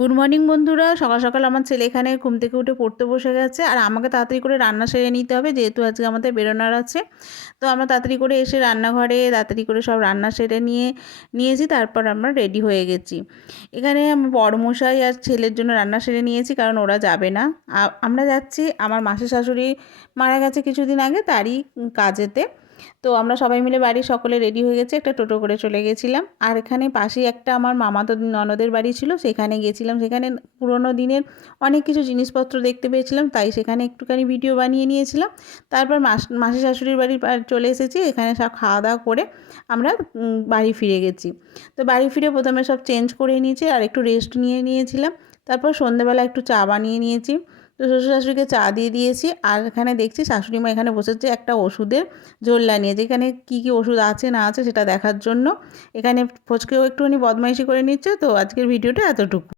Good morning বন্ধুরা। সকাল সকাল আমার ছেলে এখানে ঘুম থেকে উঠে পড়তে বসে গেছে, আর আমাকে তাড়াতাড়ি করে রান্না সেরে নিতে হবে, যেহেতু আজকে আমাদের বেরোনোর আছে। তো আমরা তাড়াতাড়ি করে এসে রান্নাঘরে তাড়াতাড়ি করে সব রান্না সেরে নিয়েছি। তারপর আমরা রেডি হয়ে গেছি। এখানে আমার বড়মশাই আর ছেলের জন্য রান্না সেরে নিয়েছি, কারণ ওরা যাবে না। আমরা যাচ্ছি, আমার মাসির শাশুড়ি মারা গেছে কিছুদিন আগে, তারই কাজেতে। তো আমরা সবাই মিলে বাড়ির সকলে রেডি হয়ে গেছি, একটা টোটো করে চলে গেছিলাম। আর এখানে পাশেই একটা আমার মামাতো ননদের বাড়ি ছিল, সেখানে গেছিলাম। সেখানে পুরোনো দিনের অনেক কিছু জিনিসপত্র দেখতে পেয়েছিলাম, তাই সেখানে একটুখানি ভিডিও বানিয়ে নিয়েছিলাম। তারপর মাসি শাশুড়ির বাড়ি চলে এসেছি। এখানে সব খাওয়া দাওয়া করে আমরা বাড়ি ফিরে গেছি। তো বাড়ি ফিরে প্রথমে সব চেঞ্জ করে নিয়েছি আর একটু রেস্ট নিয়েছিলাম। তারপর সন্ধ্যেবেলা একটু চা বানিয়ে নিয়েছি। তো শ্বশুর শাশুড়িকে চা দিয়ে দিয়েছি। আর এখানে দেখছি শাশুড়ি মা এখানে বসেছে একটা ওষুধের জোল্লা নিয়ে, যেখানে কী কী ওষুধ আছে না আছে সেটা দেখার জন্য। এখানে ফচকেও একটুখানি বদমাইশি করে নিচ্ছে। তো আজকের ভিডিওটা এতটুকু।